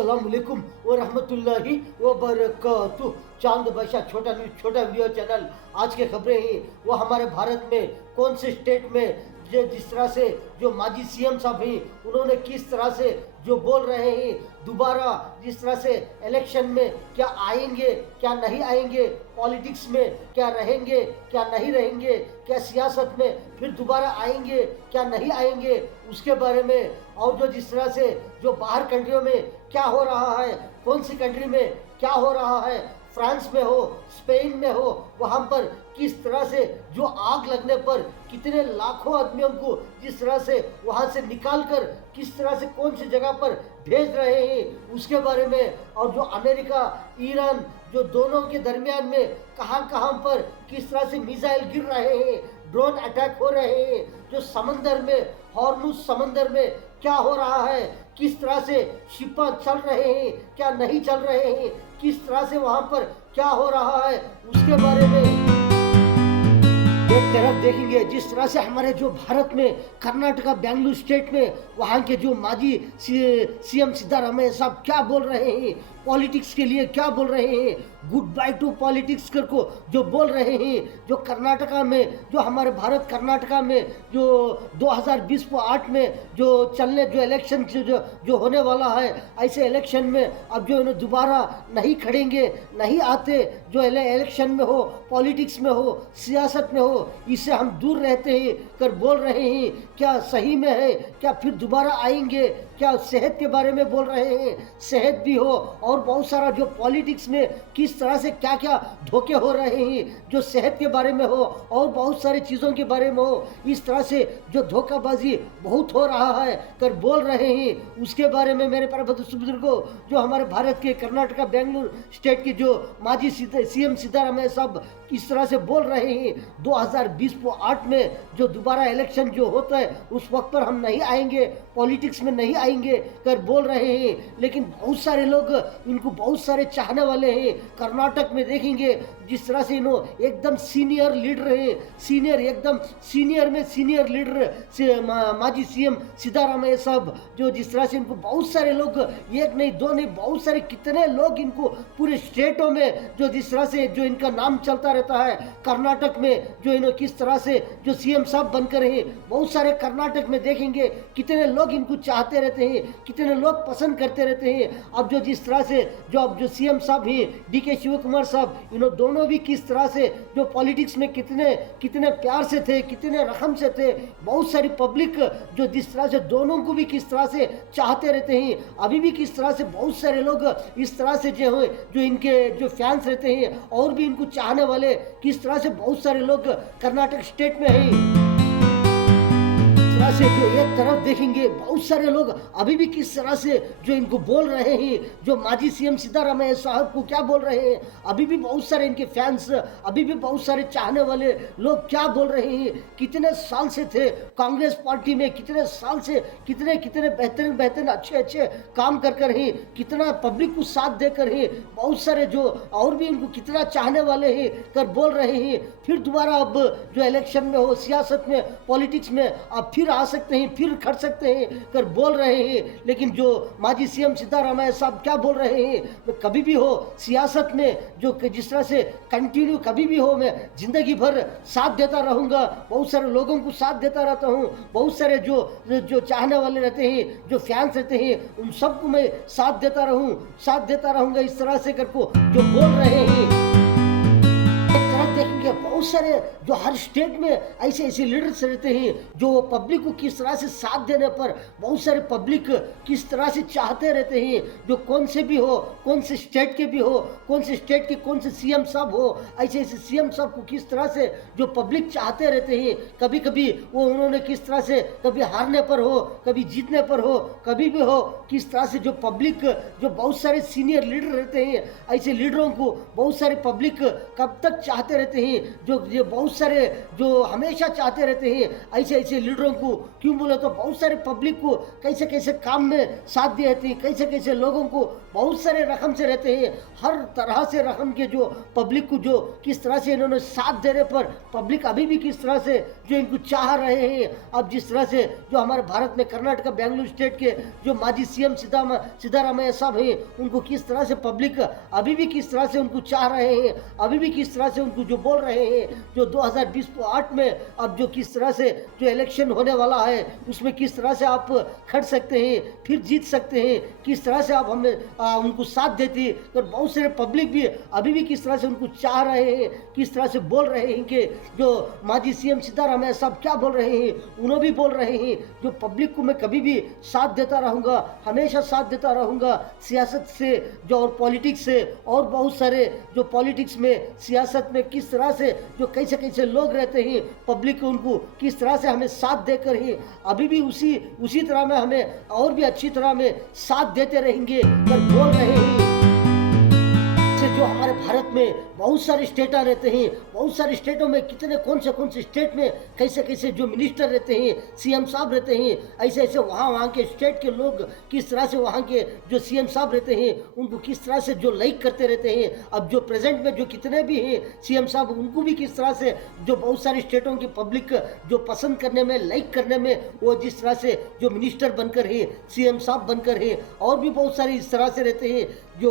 अस्सलाम वालेकुम व रहमतुल्लाहि व बरकातुहू। चांद बादशाह छोटा न्यूज़ छोटा वीडियो चैनल। आज के खबरें ही वो हमारे भारत में कौन से स्टेट में जिस तरह से जो माजी सीएम साहब हैं उन्होंने किस तरह से जो बोल रहे हैं दोबारा जिस तरह से इलेक्शन में क्या आएंगे क्या नहीं आएंगे, पॉलिटिक्स में क्या रहेंगे क्या नहीं रहेंगे, क्या सियासत में फिर दोबारा आएंगे क्या नहीं आएंगे, उसके बारे में। और जो जिस तरह से जो बाहर कंट्रियों में क्या हो रहा है, कौन सी कंट्री में क्या हो रहा है, फ्रांस में हो स्पेन में हो वहाँ पर किस तरह से जो आग लगने पर कितने लाखों आदमियों को जिस तरह से वहाँ से निकाल कर किस तरह से कौन सी जगह पर भेज रहे हैं उसके बारे में। और जो अमेरिका ईरान जो दोनों के दरमियान में कहाँ कहाँ पर किस तरह से मिसाइल गिर रहे हैं, ड्रोन अटैक हो रहे हैं, जो समंदर में हॉर्मुज समंदर में क्या हो रहा है, किस तरह से शिपा चल रहे हैं क्या नहीं चल रहे हैं, किस तरह से वहाँ पर क्या हो रहा है उसके बारे में एक तरफ देखेंगे। जिस तरह से हमारे जो भारत में कर्नाटका बेंगलुरु स्टेट में वहाँ के जो माजी सीएम सिद्धारामैया साहब क्या बोल रहे हैं, पॉलिटिक्स के लिए क्या बोल रहे हैं, गुड बाय टू पॉलिटिक्स कर को जो बोल रहे हैं। जो कर्नाटका में जो हमारे भारत कर्नाटका में जो 2028 में जो चलने जो इलेक्शन जो होने वाला है, ऐसे इलेक्शन में अब जो इन्हें दोबारा नहीं खड़ेंगे नहीं आते, जो इलेक्शन में हो पॉलिटिक्स में हो सियासत में हो इससे हम दूर रहते हैं कर बोल रहे हैं। क्या सही में है क्या फिर दोबारा आएंगे, क्या सेहत के बारे में बोल रहे हैं, सेहत भी हो और बहुत सारा जो पॉलिटिक्स में किस तरह से क्या क्या धोखे हो रहे हैं जो सेहत के बारे में हो और बहुत सारी चीज़ों के बारे में हो, इस तरह से जो धोखाबाजी बहुत हो रहा है कर बोल रहे हैं उसके बारे में। मेरे प्यारे बुजुर्गों, जो हमारे भारत के कर्नाटका बेंगलुरु स्टेट के जो माजी सीएम सिद्धारामैया साहब इस तरह से बोल रहे हैं 2028 में जो दोबारा इलेक्शन जो होता है उस वक्त पर हम नहीं आएंगे, पॉलिटिक्स में नहीं आएंगे कर बोल रहे हैं। लेकिन बहुत सारे लोग इनको बहुत सारे चाहने वाले हैं। कर्नाटक में देखेंगे जिस तरह से इन्होंने एकदम सीनियर लीडर है, सीनियर एकदम सीनियर में सीनियर लीडर से माजी सीएम सिद्धारामैया साहब जो जिस तरह से इनको बहुत सारे लोग एक नहीं दो नहीं बहुत सारे कितने लोग इनको पूरे स्टेटों में जो जिस तरह से जो इनका नाम चलता रहता है। कर्नाटक में जो इन्होंने किस तरह से जो सीएम साहब बनकर हैं, बहुत सारे कर्नाटक में देखेंगे कितने लोग इनको चाहते रहते हैं, कितने लोग पसंद करते रहते हैं। अब जो जिस तरह से जो अब जो सीएम साहब हैं डीके शिव कुमार साहब, इन्होंने दोनों भी किस तरह से जो पॉलिटिक्स में कितने कितने प्यार से थे, कितने रकम से थे। बहुत सारी पब्लिक जो जिस तरह से दोनों को भी किस तरह से चाहते रहते हैं। अभी भी किस तरह से बहुत सारे लोग इस तरह से जो इनके जो फैंस रहते हैं और भी इनको चाहने वाले किस तरह से बहुत सारे लोग कर्नाटक स्टेट में हैं। से जो एक तरफ देखेंगे बहुत सारे लोग अभी भी किस तरह से जो इनको बोल रहे हैं, जो माजी सीएम सिद्धारामैया साहब को क्या बोल रहे हैं। अभी भी बहुत सारे इनके फैंस, अभी भी बहुत सारे चाहने वाले लोग क्या बोल रहे हैं। कितने साल से थे कांग्रेस पार्टी में, कितने साल से कितने कितने बेहतरीन बेहतरीन अच्छे अच्छे काम कर हैं, कितना पब्लिक को साथ देकर हैं। बहुत सारे जो और भी इनको कितना चाहने वाले हैं कर बोल रहे हैं फिर दोबारा अब जो इलेक्शन में हो सियासत में पॉलिटिक्स में अब फिर आ सकते हैं, फिर खड़ सकते हैं कर बोल रहे हैं। लेकिन जो माजी सीएम सिद्धारामैया साहब क्या बोल रहे हैं, मैं कभी भी हो सियासत में जो जिस तरह से कंटिन्यू कभी भी हो मैं जिंदगी भर साथ देता रहूंगा, बहुत सारे लोगों को साथ देता रहता हूं। बहुत सारे जो चाहने वाले रहते हैं, जो फैंस रहते हैं, उन सबको मैं साथ देता रहूंगा इस तरह से करको जो बोल रहे हैं। देखेंगे बहुत सारे जो हर स्टेट में ऐसे ऐसे लीडर्स रहते हैं जो पब्लिक को किस तरह से साथ देने पर बहुत सारे पब्लिक किस तरह से चाहते रहते हैं। जो कौन से भी हो, कौन से स्टेट के भी हो, कौन से स्टेट के कौन से सीएम साहब हो, ऐसे ऐसे सीएम साहब को किस तरह से जो पब्लिक चाहते रहते हैं। कभी कभी वो उन्होंने किस तरह से कभी हारने पर हो, कभी जीतने पर हो, कभी भी हो किस तरह से जो पब्लिक जो बहुत सारे सीनियर लीडर रहते हैं, ऐसे लीडरों को बहुत सारे पब्लिक कब तक चाहते रहते हैं। जो ये बहुत सारे जो हमेशा चाहते रहते हैं ऐसे ऐसे लीडरों को, क्यों बोले तो बहुत सारे पब्लिक को कैसे कैसे काम में साथ दिए रहती है, कैसे कैसे लोगों को बहुत सारे रकम से रहते हैं, हर तरह से रकम के जो पब्लिक को जो किस तरह से इन्होंने साथ देने पर पब्लिक अभी भी किस तरह से जो इनको चाह रहे हैं। अब जिस तरह से जो हमारे भारत में कर्नाटक बेंगलुरु स्टेट के जो माजी सीएम सिद्धारामैया साहब हैं, उनको किस तरह से पब्लिक अभी भी किस तरह से उनको चाह रहे हैं, अभी भी किस तरह से उनको जो बोल रहे हैं, जो 2028 में अब जो किस तरह से जो इलेक्शन होने वाला है उसमें किस तरह से आप खड़ सकते हैं, फिर जीत सकते हैं, किस तरह से आप हमें उनको साथ देती है। और बहुत सारे पब्लिक भी अभी भी किस तरह से उनको चाह रहे हैं, किस तरह से बोल रहे हैं कि जो माजी सीएम सिद्धारामैया साहब क्या बोल रहे हैं, उन्होंने भी बोल रहे हैं जो पब्लिक को मैं कभी भी साथ देता रहूँगा, हमेशा साथ देता रहूँगा, सियासत से जो और पॉलिटिक्स से, और बहुत सारे जो पॉलिटिक्स में सियासत में किस तरह से जो कैसे कैसे लोग रहते हैं, पब्लिक उनको किस तरह से हमें साथ देकर ही अभी भी उसी तरह में हमें और भी अच्छी तरह में साथ देते रहेंगे। पर बोल रहे हैं जो हमारे भारत में बहुत सारे स्टेटा रहते हैं, बहुत सारे स्टेटों में कितने कौन से स्टेट में कैसे कैसे जो मिनिस्टर रहते हैं, सीएम साहब रहते हैं, ऐसे ऐसे वहाँ के स्टेट के लोग किस तरह से वहाँ के जो सीएम साहब रहते हैं उनको किस तरह से जो लाइक करते रहते हैं। अब जो प्रेजेंट में जो कितने भी हैं सीएम साहब, उनको भी किस तरह से जो बहुत सारे स्टेटों की पब्लिक जो पसंद करने में, लाइक करने में, वो जिस तरह से जो मिनिस्टर बनकर है, सीएम साहब बनकर है, और भी बहुत सारे इस तरह से रहते हैं जो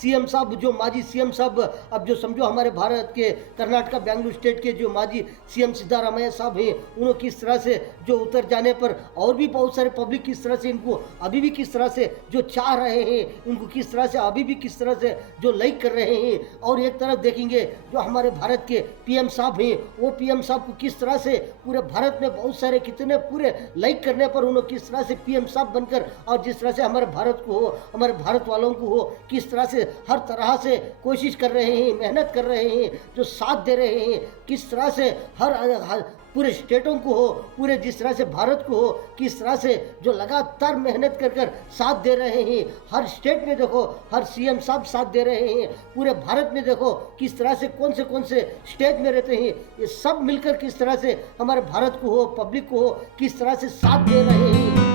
सीएम साहब, जो माजी सीएम साहब, अब जो समझो हमारे भारत के कर्नाटक बेंगलुरु स्टेट के जो माजी सीएम सिद्धारामैया साहब हैं, उन्होंने किस तरह से जो उतर जाने पर और भी बहुत सारे पब्लिक किस तरह से इनको अभी भी किस तरह से जो चाह रहे हैं, उनको किस तरह से अभी भी किस तरह से जो लाइक कर रहे हैं। और एक तरफ देखेंगे जो हमारे भारत के पीएम साहब हैं, वो पीएम साहब को किस तरह से पूरे भारत में बहुत सारे कितने पूरे लाइक करने पर उन्होंने किस तरह से पीएम साहब बनकर, और जिस तरह से हमारे भारत को हो, हमारे भारत वालों को हो, किस तरह से हर तरह से कोशिश कर रहे हैं, मेहनत कर रहे हैं, जो साथ दे रहे हैं, किस तरह से हर पूरे स्टेटों को हो, पूरे जिस तरह से भारत को हो, किस तरह से जो लगातार मेहनत कर साथ दे रहे हैं। हर स्टेट में देखो हर सीएम साहब साथ दे रहे हैं, पूरे भारत में देखो किस तरह से कौन से स्टेट में रहते हैं, ये सब मिलकर किस तरह से हमारे भारत को हो, पब्लिक को हो, किस तरह से साथ दे रहे हैं।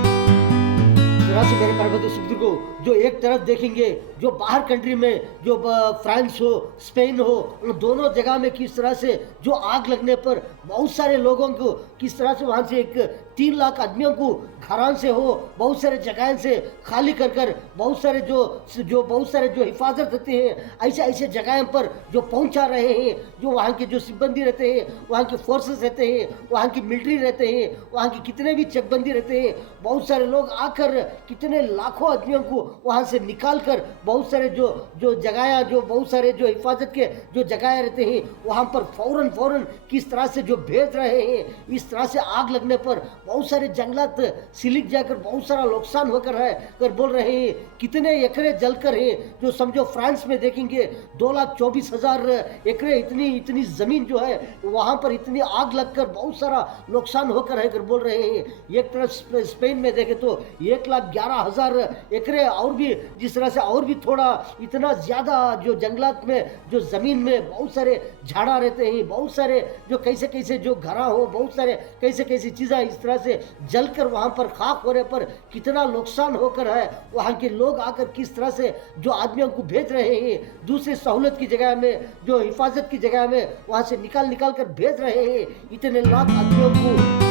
से मेरे प्यारे बंधु को जो एक तरफ देखेंगे जो बाहर कंट्री में जो फ्रांस हो, स्पेन हो, उन दोनों जगह में किस तरह से जो आग लगने पर बहुत सारे लोगों को किस तरह से वहाँ से एक 3 लाख आदमियों को घरान से हो, बहुत सारे जगह से खाली कर बहुत सारे जो हिफाजत रहते हैं, ऐसे जगह पर जो पहुँचा रहे हैं, जो वहाँ के जो सिब्बंदी रहते हैं, वहाँ के फोर्सेस रहते हैं, वहाँ की मिलिट्री रहते हैं, वहाँ की कितने भी चकबंदी रहते हैं, बहुत सारे लोग आकर कितने लाखों आदमियों को वहाँ से निकाल कर बहुत सारे जो जगह, जो बहुत सारे जो हिफाजत के जो जगह रहते हैं वहाँ पर फौरन किस तरह से जो भेज रहे हैं। इस तरह से आग लगने पर बहुत सारे जंगलात सिलिक जाकर बहुत सारा नुकसान होकर है कर बोल रहे हैं, कितने एकड़े जलकर हैं। जो समझो फ्रांस में देखेंगे 2,24,000 एकड़े इतनी ज़मीन जो है वहाँ पर इतनी आग लगकर बहुत सारा नुकसान होकर है कर बोल रहे हैं। एक तरफ स्पेन में देखे तो 1,11,000 एकड़े और भी जिस तरह से और भी थोड़ा इतना ज़्यादा जो जंगलात में जो ज़मीन में बहुत सारे झाड़ा रहते हैं, बहुत सारे जो कैसे जो घरा हो, बहुत सारे कैसे चीज़ें इस तरह से जलकर वहाँ पर खाक होने पर कितना नुकसान होकर है। वहाँ के लोग आकर किस तरह से जो आदमियों को भेज रहे हैं, दूसरी सहूलत की जगह में, जो हिफाजत की जगह में वहाँ से निकाल कर भेज रहे हैं इतने लाख आदमियों को।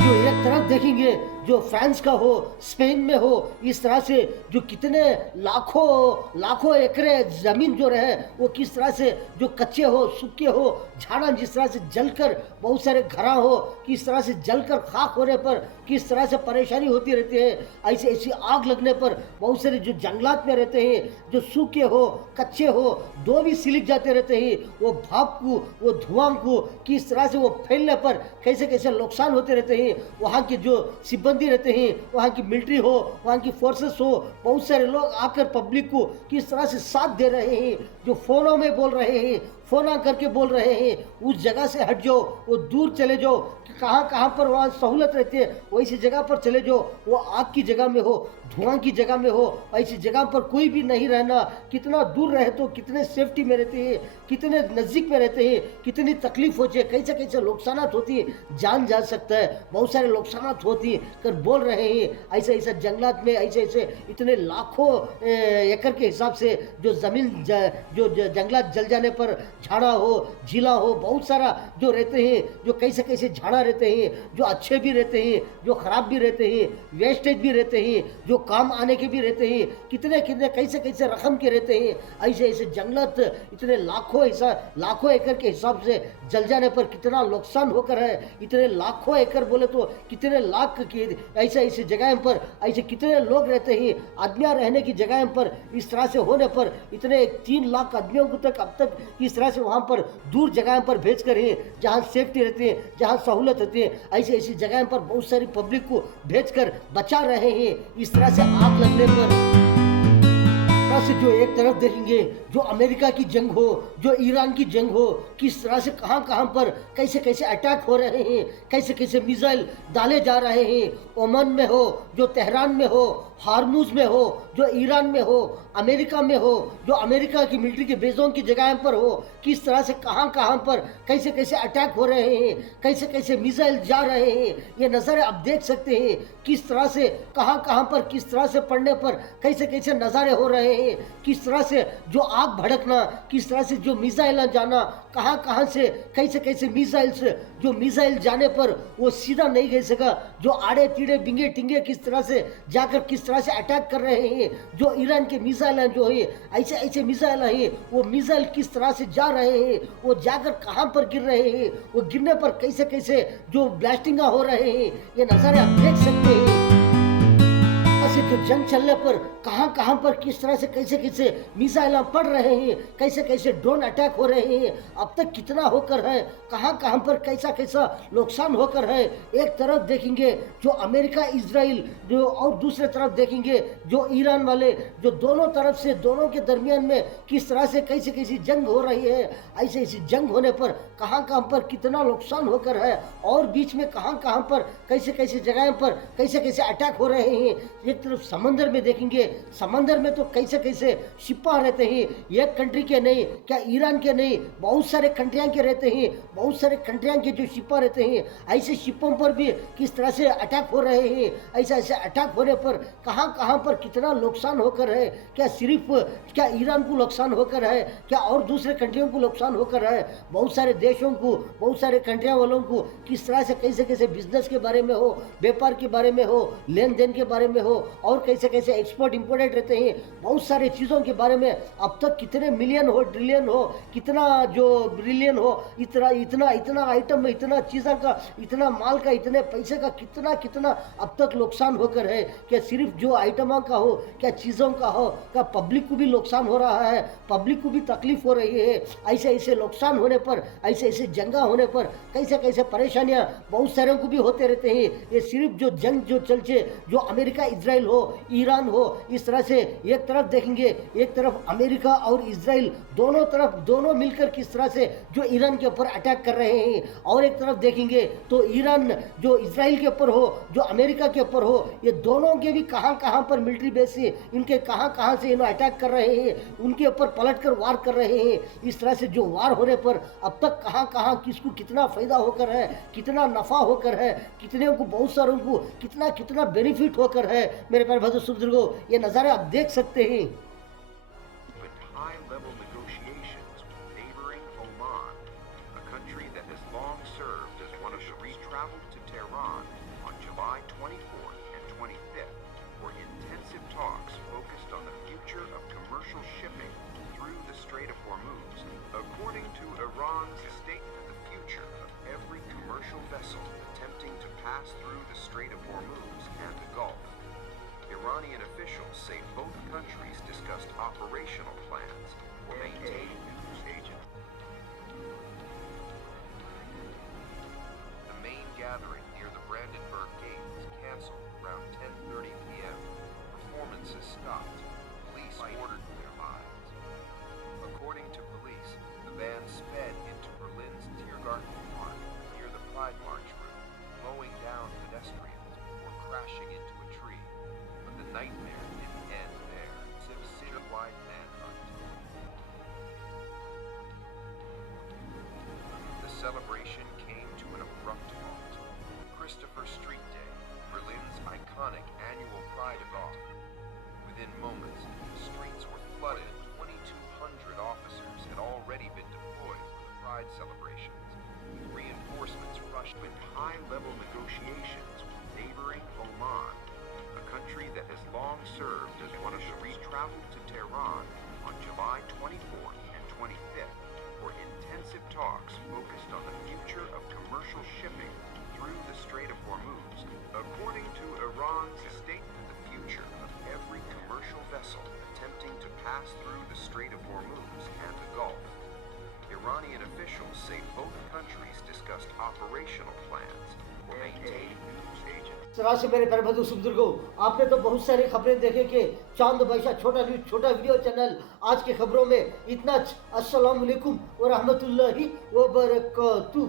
जो एक तरफ देखेंगे जो फ्रांस का हो, स्पेन में हो, इस तरह से जो कितने लाखों एकड़े ज़मीन जो रहे वो किस तरह से जो कच्चे हो, सूखे हो, झाड़ा जिस तरह से जलकर बहुत सारे घरा हो, किस तरह से जलकर खाक होने पर किस तरह से परेशानी होती रहती है। ऐसी आग लगने पर बहुत सारे जो जंगलात में रहते हैं, जो सूखे हो, कच्चे हो, दो भी सिलिक जाते रहते हैं। वो भाप को, वो धुआं को किस तरह से वो फैलने पर कैसे नुकसान होते रहते हैं। वहाँ के जो सिब्बंदी रहते हैं, वहाँ की मिलिट्री हो, वहाँ की फोर्सेस हो, बहुत सारे लोग आकर पब्लिक को किस तरह से साथ दे रहे हैं। जो फ़ोनों में बोल रहे हैं, फ़ोन आ करके बोल रहे हैं उस जगह से हट जाओ, वो दूर चले जाओ, कि कहाँ कहाँ पर वहाँ सहूलत रहती है वैसी जगह पर चले जाओ, वो आग की जगह में हो, धुआं की जगह में हो, ऐसी जगह पर कोई भी नहीं रहना। कितना दूर रहे तो कितने सेफ्टी में रहते हैं, कितने नज़दीक में रहते हैं, कितनी तकलीफ होती है, कैसे कैसे नुकसानात होती है, जान जा सकता है, बहुत सारे नुकसानात होती है कर बोल रहे हैं। ऐसे ऐसे जंगलात में ऐसे ऐसे इतने लाखों एकड़ के हिसाब से जो ज़मीन जंगलात जल जाने पर झाड़ा हो, झीला हो, बहुत सारा जो रहते हैं, जो कैसे कैसे झाड़ा रहते हैं, जो अच्छे भी रहते हैं, जो खराब भी रहते हैं, वेस्टेज भी रहते हैं, जो काम आने के भी रहते हैं, कितने कितने कैसे कैसे रकम के रहते हैं। ऐसे ऐसे जंगलात इतने लाखों एकड़ के हिसाब से जल जाने पर कितना नुकसान होकर है। इतने लाखों एकड़ बोले तो कितने लाख की ऐसे ऐसे जगह पर ऐसे कितने लोग रहते हैं, आदमियाँ रहने की जगह पर इस तरह से होने पर इतने 3 लाख आदमियों को तक अब तक इस तरह से वहाँ पर दूर जगह पर भेज कर ही जहाँ सेफ्टी रहती है, जहाँ सहूलत रहती है, ऐसी ऐसी जगह पर बहुत सारी पब्लिक को भेज कर बचा रहे हैं। इस तरह से आग लगने पर से जो एक तरफ देखेंगे जो अमेरिका की जंग हो, जो ईरान की जंग हो, किस तरह से कहाँ कहाँ पर कैसे कैसे अटैक हो रहे हैं, कैसे कैसे मिसाइल डाले जा रहे हैं। ओमान में हो, जो तेहरान में हो, हारमूज में हो, जो ईरान में हो, अमेरिका में हो, जो अमेरिका की मिलिट्री के बेसों की जगह पर हो, किस तरह से कहाँ कहाँ पर कैसे कैसे अटैक हो रहे हैं, कैसे कैसे मिसाइल जा रहे हैं, ये नज़ारे आप देख सकते हैं। किस तरह से कहाँ कहाँ पर किस तरह से पड़ने पर कैसे कैसे नज़ारे हो रहे हैं, किस तरह से जो आग भड़कना, किस तरह से जो मिसाइल जाना, कहाँ कहाँ से कैसे कैसे मिसाइल्स, जो मिसाइल जाने पर वो सीधा नहीं गए सका, जो आड़े टीड़े बिंगे टिंगे किस तरह से जाकर किस तरह से अटैक कर रहे हैं। जो ईरान के मिसाइल हैं जो है ऐसे ऐसे मिसाइल हैं, वो मिसाइल किस तरह से जा रहे हैं, वो जाकर कहाँ पर गिर रहे हैं, वो गिरने पर कैसे कैसे जो ब्लास्टिंग हो रहे हैं, ये नज़ारे आप देख सकते हैं। से जो जंग चलने पर कहाँ कहाँ पर किस तरह से कैसे कैसे मिसाइल पड़ रहे हैं, कैसे कैसे ड्रोन अटैक हो रहे हैं, अब तक कितना होकर है, कहाँ कहाँ पर कैसा कैसा नुकसान होकर है। एक तरफ देखेंगे जो अमेरिका इजराइल, जो और दूसरे तरफ देखेंगे जो ईरान वाले, जो दोनों तरफ से दोनों के दरमियान में किस तरह से कैसे कैसी जंग हो रही है। ऐसे ऐसी जंग होने पर कहाँ कहाँ पर कितना नुकसान होकर है, और बीच में कहाँ कहाँ पर कैसे कैसे जगह पर कैसे कैसे अटैक हो रहे हैं। एक तरफ समंदर में देखेंगे, समंदर में तो कैसे कैसे शिपा रहते हैं, एक कंट्री के नहीं, क्या ईरान के नहीं, बहुत सारे कंट्रियां के रहते हैं, बहुत सारे कंट्रियां के जो शिपा रहते हैं, ऐसे शिपों पर भी किस तरह से अटैक हो रहे हैं। ऐसे ऐसे अटैक होने पर कहाँ कहाँ पर कितना नुकसान होकर है, क्या सिर्फ क्या ईरान को नुकसान होकर है, क्या और दूसरे कंट्रियों को नुकसान होकर है, बहुत सारे देशों को, बहुत सारे कंट्रियां वालों को किस तरह से कैसे कैसे बिजनेस के बारे में हो, व्यापार के बारे में हो, लेन देन के बारे में हो, और कैसे कैसे एक्सपोर्ट इंपोर्टेड रहते हैं, बहुत सारे चीज़ों के बारे में अब तक कितने मिलियन हो, ट्रिलियन हो, कितना जो ब्रिलियन हो, इतना इतना इतना आइटम में, इतना चीज़ों का, इतना माल का, इतने पैसे का कितना कितना अब तक नुकसान होकर है। क्या सिर्फ जो आइटमों का हो, क्या चीज़ों का हो, क्या पब्लिक को भी नुकसान हो रहा है, पब्लिक को भी तकलीफ हो रही है। ऐसे ऐसे नुकसान होने पर, ऐसे ऐसे जंगा होने पर कैसे कैसे परेशानियां बहुत सारों को भी होते रहते हैं। ये सिर्फ जो जंग जो चलचे, जो अमेरिका इजराइल हो, ईरान हो, इस तरह से एक तरफ देखेंगे, एक तरफ अमेरिका और इजराइल दोनों तरफ दोनों मिलकर किस तरह से जो ईरान के ऊपर अटैक कर रहे हैं, और एक तरफ देखेंगे तो ईरान जो इजराइल के ऊपर हो, जो अमेरिका के ऊपर हो, ये दोनों के भी कहां कहां पर मिलिट्री बेस है, इनके कहां कहां से इन्होंने अटैक कर रहे हैं, उनके ऊपर पलट कर वार कर रहे हैं। इस तरह से जो वार होने पर अब तक कहां कहां किसको कितना फायदा होकर है, कितना नफा होकर है, कितने को, बहुत सारों को कितना कितना बेनिफिट होकर है। मेरे प्यारे भाइयों सुबुजुर्गों, ये नज़ारे आप देख सकते हैं। high-level negotiations with neighboring Oman, a country that has long served as one of the traveled to Tehran on July 24th and 25th for intensive talks focused on the future of commercial shipping through the Strait of Hormuz. According to Iran's statement, the future of every commercial vessel attempting to pass through the Strait of Hormuz and the Gulf. Iranian officials say both countries discussed operational plans for maintaining news agent. The main gathering near the Brandenburg Gate was canceled around 10:30 p.m. Performances stopped. Police ordered their lives. According to police, the band nightmare didn't end there. Citywide manhunt. The celebration came to an abrupt halt. Christopher Street Day, Berlin's iconic annual Pride event. Within moments, the streets were flooded. 2,200 officers had already been deployed for the Pride celebrations, with reinforcements rushed with high-level negotiations with neighboring Oman, a country that has long served as one of the traveled to Tehran on July 24th and 25th for intensive talks focused on the future of commercial shipping through the Strait of Hormuz. According to Iran's statement, the future of every commercial vessel attempting to pass through the Strait of Hormuz and the Gulf. Iranian officials say both countries discussed operational plans for maintaining news agents. तरह से मेरे प्यारे बंधु बुजुर्गों, आपने तो बहुत सारी खबरें देखे कि चांद बादशाह छोटा न्यूज छोटा वीडियो चैनल आज की खबरों में इतना। अस्सलाम वालेकुम व रहमतुल्लाहि व बरकातुहू।